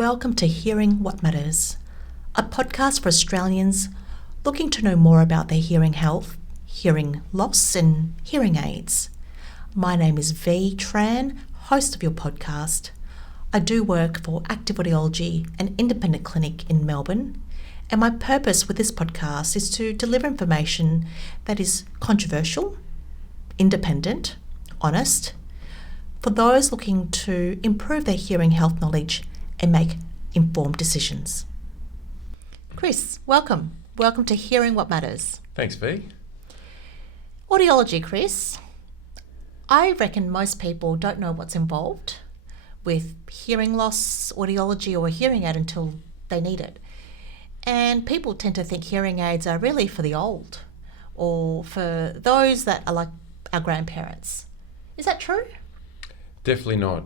Welcome to Hearing What Matters, a podcast for Australians looking to know more about their hearing health, hearing loss and hearing aids. My name is V. Tran, host of your podcast. I do work for Active Audiology, an independent clinic in Melbourne, and my purpose with this podcast is to deliver information that is controversial, independent, honest, for those looking to improve their hearing health knowledge and make informed decisions. Cris, welcome. Welcome to Hearing What Matters. Thanks, V. Audiology, Cris. I reckon most people don't know what's involved with hearing loss, audiology or a hearing aid until they need it. And people tend to think hearing aids are really for the old or for those that are like our grandparents. Is that true? Definitely not.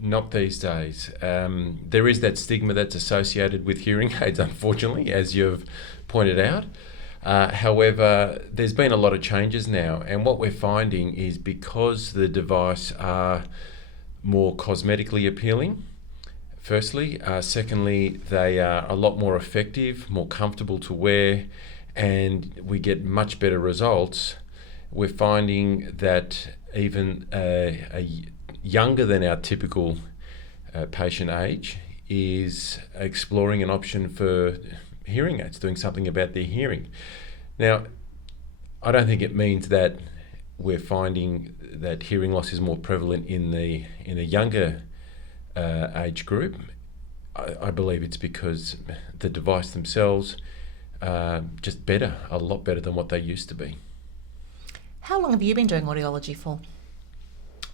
Not these days. There is that stigma that's associated with hearing aids, unfortunately, as you've pointed out. However, there's been a lot of changes now, and what we're finding is because the device are more cosmetically appealing, firstly. Secondly, they are a lot more effective, more comfortable to wear, and we get much better results. We're finding that even a younger than our typical patient age is exploring an option for hearing aids, doing something about their hearing. Now, I don't think it means that we're finding that hearing loss is more prevalent in a younger age group. I believe it's because the device themselves are just better, a lot better than what they used to be. How long have you been doing audiology for?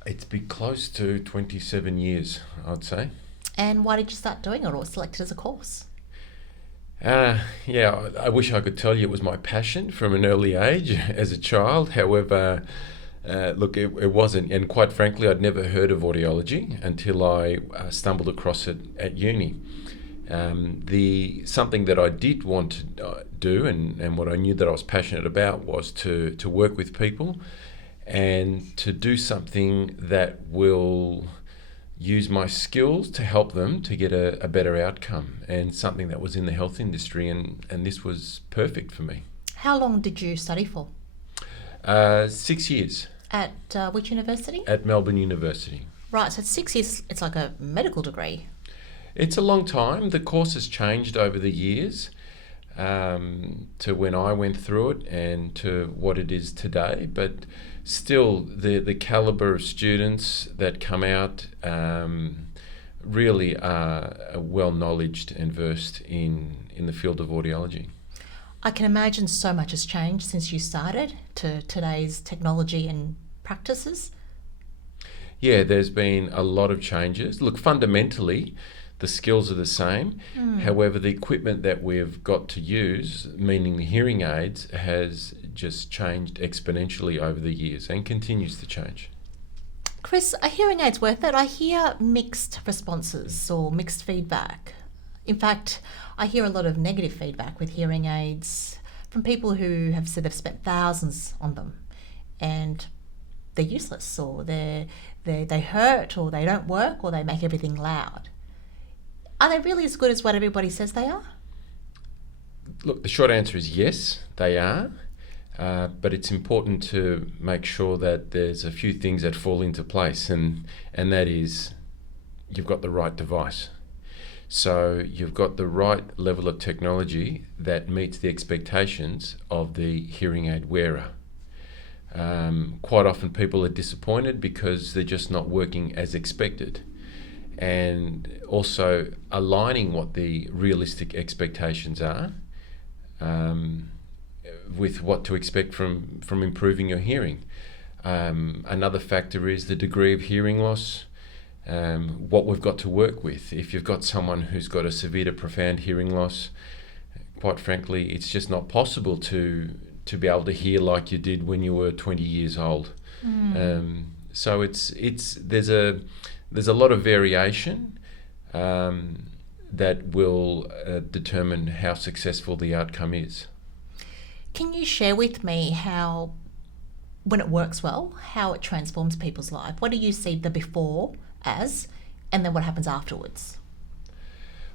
It's been close to 27 years, I'd say. And why did you start doing it or select it as a course? I wish I could tell you it was my passion from an early age as a child. However, it wasn't. And quite frankly, I'd never heard of audiology until I stumbled across it at uni. Something that I did want to do and what I knew that I was passionate about was to work with people and to do something that will use my skills to help them to get a better outcome, and something that was in the health industry, and this was perfect for me. How long did you study for? 6 years. At which university? At Melbourne University. Right, so 6 years, it's like a medical degree. It's a long time. The course has changed over the years to when I went through it and to what it is today, but still the calibre of students that come out really are well knowledged and versed in the field of audiology. I can imagine so much has changed since you started to today's technology and practices. Yeah, there's been a lot of changes. Look, fundamentally, the skills are the same. However, the equipment that we've got to use, meaning the hearing aids, has just changed exponentially over the years and continues to change. Cris, are hearing aids worth it? I hear mixed responses or mixed feedback. In fact, I hear a lot of negative feedback with hearing aids from people who have said they've spent thousands on them and they're useless, or they hurt, or they don't work, or they make everything loud. Are they really as good as what everybody says they are? Look, the short answer is yes, they are. But it's important to make sure that there's a few things that fall into place, and that is you've got the right device. So you've got the right level of technology that meets the expectations of the hearing aid wearer. Quite often people are disappointed because they're just not working as expected. And also aligning what the realistic expectations are with what to expect from improving your hearing. Another factor is the degree of hearing loss, what we've got to work with. If you've got someone who's got a severe to profound hearing loss, quite frankly, it's just not possible to be able to hear like you did when you were 20 years old. So there's a lot of variation that will determine how successful the outcome is. Can you share with me how, when it works well, how it transforms people's life? What do you see the before as, and then what happens afterwards?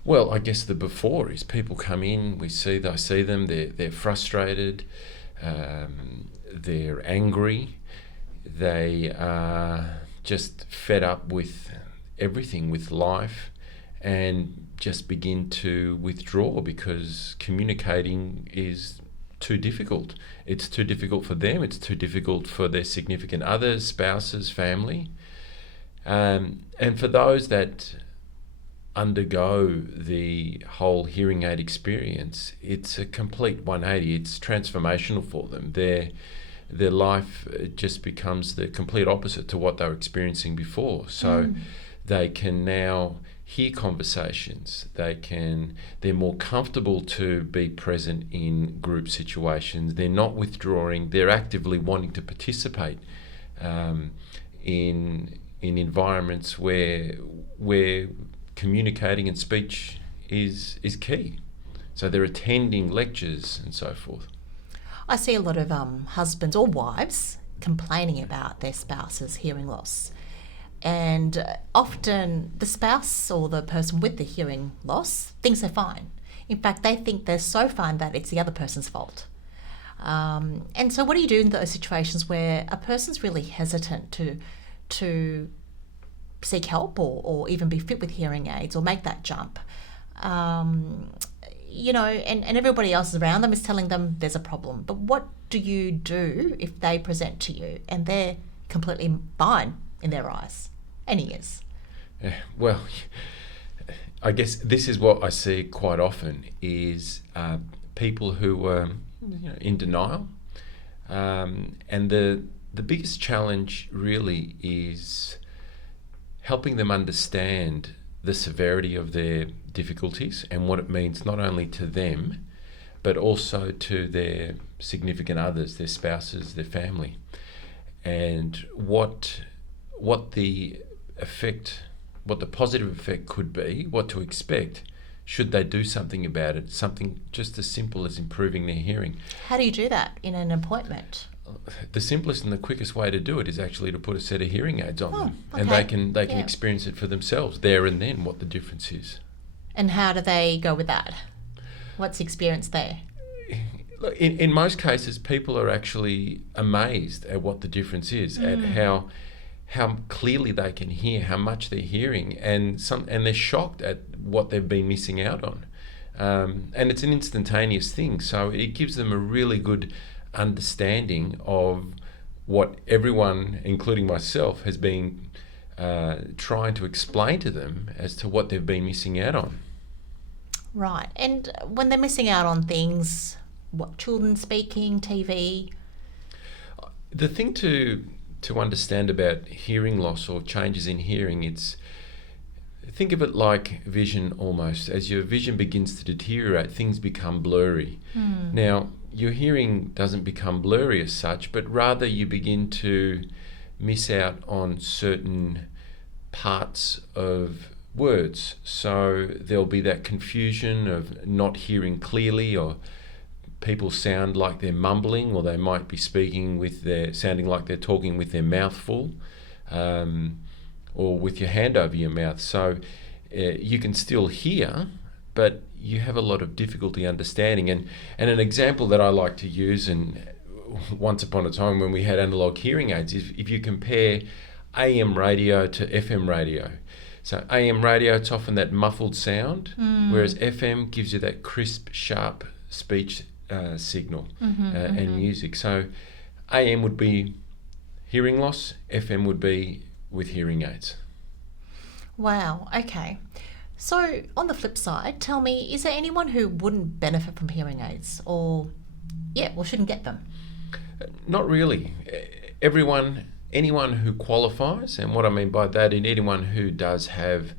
Well, I guess the before is people come in, I see them, they're frustrated, they're angry, they are just fed up with everything, with life, and just begin to withdraw because communicating is too difficult. It's too difficult for them, it's too difficult for their significant others, spouses, family. And for those that undergo the whole hearing aid experience, it's a complete 180. It's transformational for them. Their life just becomes the complete opposite to what they were experiencing before. So they can now hear conversations. They're more comfortable to be present in group situations. They're not withdrawing. They're actively wanting to participate in environments where communicating and speech is key. So they're attending lectures and so forth. I see a lot of husbands or wives complaining about their spouse's hearing loss. And often the spouse or the person with the hearing loss thinks they're fine. In fact, they think they're so fine that it's the other person's fault. And so what do you do in those situations where a person's really hesitant to seek help or even be fit with hearing aids or make that jump? And everybody else around them is telling them there's a problem. But what do you do if they present to you and they're completely fine in their eyes and ears? Well, I guess this is what I see quite often is people who are in denial. And the biggest challenge really is helping them understand the severity of their difficulties and what it means not only to them, but also to their significant others, their spouses, their family, and what the positive effect could be, what to expect should they do something about it, something just as simple as improving their hearing. How do you do that in an appointment? The simplest and the quickest way to do it is actually to put a set of hearing aids on them, okay. and they can experience it for themselves there and then what the difference is. And how do they go with that? What's the experience there? In most cases, people are actually amazed at what the difference is, at how clearly they can hear, how much they're hearing, and they're shocked at what they've been missing out on. And it's an instantaneous thing, so it gives them a really good understanding of what everyone, including myself, has been trying to explain to them as to what they've been missing out on. Right. And when they're missing out on things, what, children speaking, TV? The thing to understand about hearing loss or changes in hearing, think of it like vision almost. As your vision begins to deteriorate, things become blurry. Now, your hearing doesn't become blurry as such, but rather you begin to miss out on certain parts of words. So there'll be that confusion of not hearing clearly, or people sound like they're mumbling, or they might be sounding like they're talking with their mouth full, or with your hand over your mouth. So you can still hear, but you have a lot of difficulty understanding. And an example that I like to use, and once upon a time when we had analog hearing aids, is if you compare AM radio to FM radio. So AM radio, it's often that muffled sound, whereas FM gives you that crisp, sharp speech signal and music. So AM would be hearing loss, FM would be with hearing aids. Wow, okay. So on the flip side, tell me, is there anyone who wouldn't benefit from hearing aids or shouldn't get them? Not really. Anyone who qualifies, and what I mean by that, anyone who does have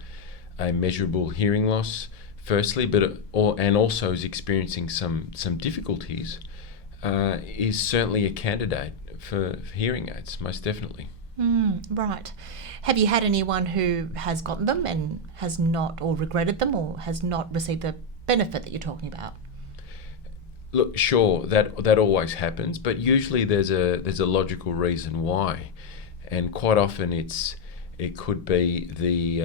a measurable hearing loss, firstly, and also is experiencing some difficulties, is certainly a candidate for hearing aids, most definitely. Right. Have you had anyone who has gotten them and has not, or regretted them, or has not received the benefit that you're talking about? Look, sure, that always happens, but usually there's a logical reason why, and quite often it could be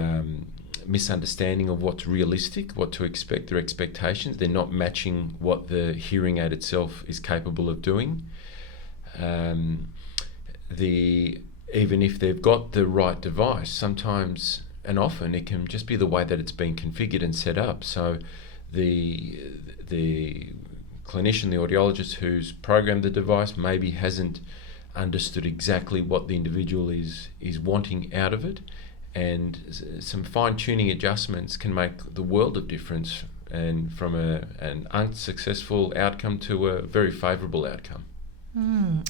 misunderstanding of what's realistic, what to expect, their expectations. They're not matching what the hearing aid itself is capable of doing. Even if they've got the right device, sometimes and often it can just be the way that it's been configured and set up. So the clinician, the audiologist who's programmed the device maybe hasn't understood exactly what the individual is wanting out of it, and some fine-tuning adjustments can make the world of difference, and from an unsuccessful outcome to a very favourable outcome.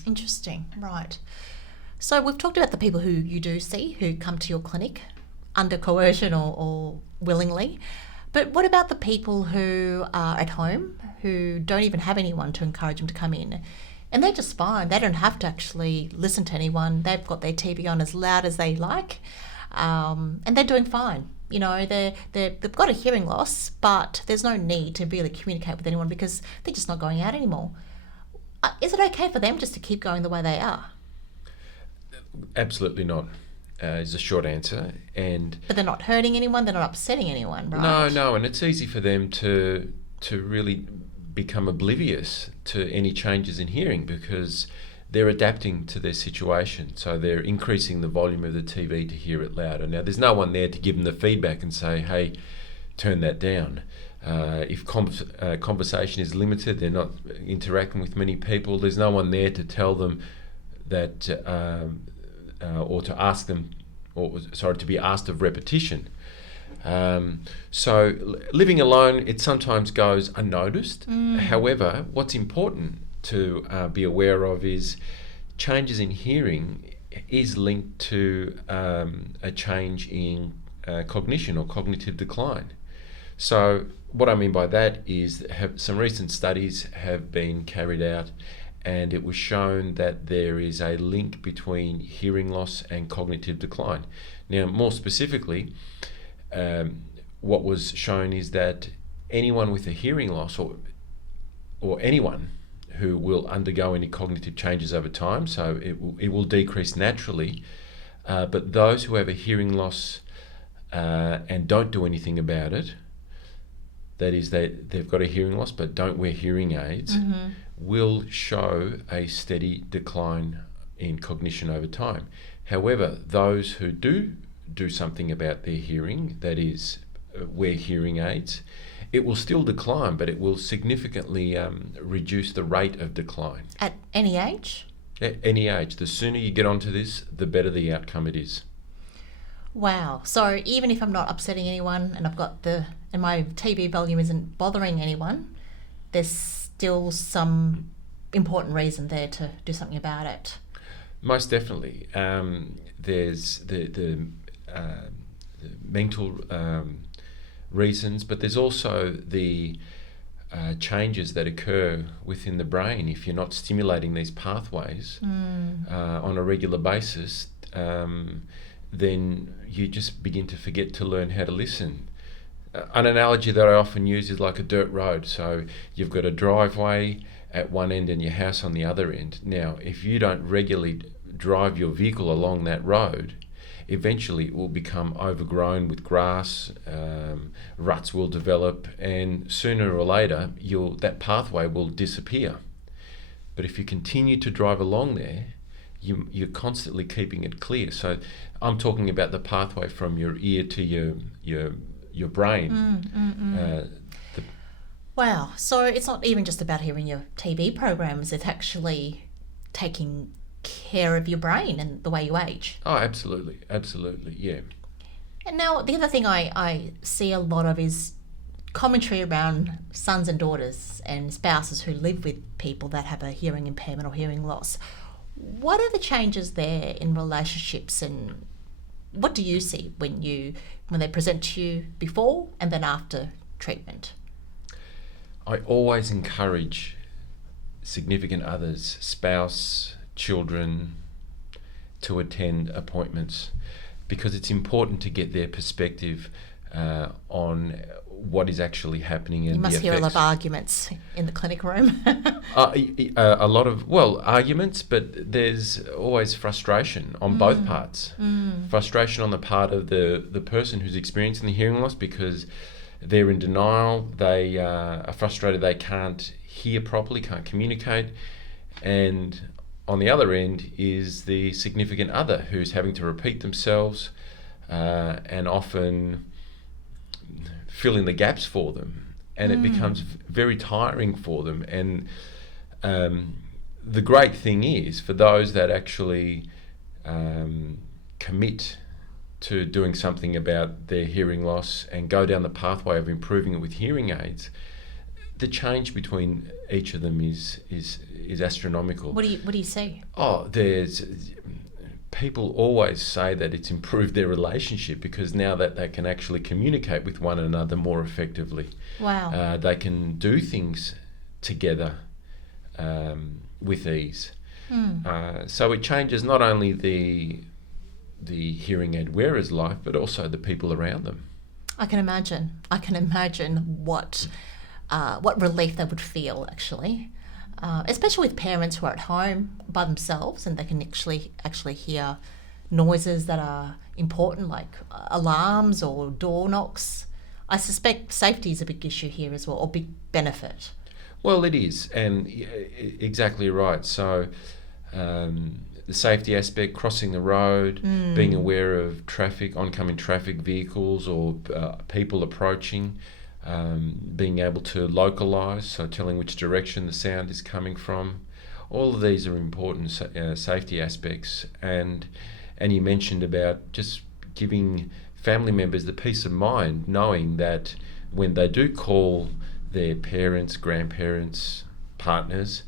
Interesting, right. So we've talked about the people who you do see who come to your clinic under coercion or willingly, but what about the people who are at home, who don't even have anyone to encourage them to come in? And they're just fine. They don't have to actually listen to anyone. They've got their TV on as loud as they like, and they're doing fine. You know, they've got a hearing loss, but there's no need to really communicate with anyone because they're just not going out anymore. Is it okay for them just to keep going the way they are? Absolutely not, is the short answer. But they're not hurting anyone, they're not upsetting anyone, right? No, and it's easy for them to really become oblivious to any changes in hearing because they're adapting to their situation. So they're increasing the volume of the TV to hear it louder. Now, there's no one there to give them the feedback and say, hey, turn that down. If conversation is limited, they're not interacting with many people, there's no one there to tell them that, or to ask them, to be asked of repetition. So living alone, it sometimes goes unnoticed. However, what's important to be aware of is changes in hearing is linked to a change in cognition or cognitive decline. So what I mean by that is some recent studies have been carried out, and it was shown that there is a link between hearing loss and cognitive decline. Now, more specifically, what was shown is that anyone with a hearing loss or anyone who will undergo any cognitive changes over time, so it will decrease naturally, but those who have a hearing loss and don't do anything about it, that is, they've got a hearing loss but don't wear hearing aids, will show a steady decline in cognition over time. However, those who do something about their hearing, that is, wear hearing aids, it will still decline, but it will significantly reduce the rate of decline. At any age? At any age. The sooner you get onto this, the better the outcome it is. Wow. So even if I'm not upsetting anyone and and my TV volume isn't bothering anyone, there's still some important reason there to do something about it. Most definitely. There's the mental reasons, but there's also the changes that occur within the brain if you're not stimulating these pathways on a regular basis. Then you just begin to forget to learn how to listen. An analogy that I often use is like a dirt road. So you've got a driveway at one end and your house on the other end. Now, if you don't regularly drive your vehicle along that road, eventually it will become overgrown with grass, ruts will develop, and sooner or later that pathway will disappear. But if you continue to drive along there, you're constantly keeping it clear. So I'm talking about the pathway from your ear to your brain. Wow. So it's not even just about hearing your TV programs, it's actually taking care of your brain and the way you age. Oh, absolutely, yeah. And now the other thing I see a lot of is commentary around sons and daughters and spouses who live with people that have a hearing impairment or hearing loss. What are the changes there in relationships, and what do you see when they present to you before and then after treatment? I always encourage significant others, spouse, children, to attend appointments because it's important to get their perspective on what is actually happening. And you must the hear a lot of effects. arguments in the clinic room. A lot of, arguments, but there's always frustration on both parts. Frustration on the part of the person who's experiencing the hearing loss because they're in denial, they are frustrated they can't hear properly, can't communicate, and on the other end is the significant other who's having to repeat themselves and often fill in the gaps for them, and it becomes very tiring for them. And the great thing is for those that actually commit to doing something about their hearing loss and go down the pathway of improving it with hearing aids, the change between each of them is astronomical. What do you see? There's people always say that it's improved their relationship because now that they can actually communicate with one another more effectively. Wow. They can do things together with ease. So it changes not only the hearing aid wearer's life, but also the people around them. I can imagine what relief they would feel, actually. Especially with parents who are at home by themselves and they can actually hear noises that are important, like alarms or door knocks. I suspect safety is a big issue here as well, or big benefit. Well, it is, and exactly right. So the safety aspect, crossing the road, being aware of traffic, oncoming traffic, vehicles or people approaching, being able to localise, so telling which direction the sound is coming from. All of these are important safety aspects, and you mentioned about just giving family members the peace of mind knowing that when they do call their parents, grandparents, partners,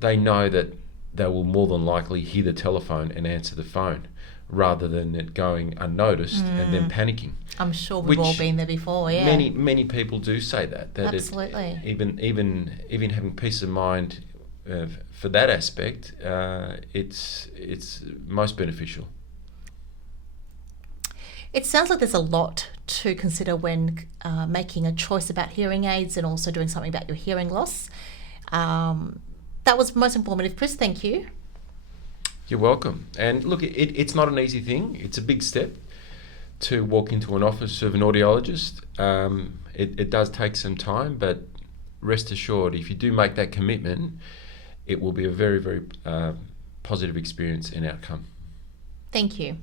they know that they will more than likely hear the telephone and answer the phone rather than it going unnoticed and then panicking. I'm sure we've all been there before, yeah. Many people do say that Absolutely. Even having peace of mind for that aspect, it's most beneficial. It sounds like there's a lot to consider when making a choice about hearing aids and also doing something about your hearing loss. That was most informative, Cris. Thank you. You're welcome. And look, it's not an easy thing. It's a big step to walk into an office of an audiologist. It does take some time, but rest assured, if you do make that commitment, it will be a very, very positive experience and outcome. Thank you.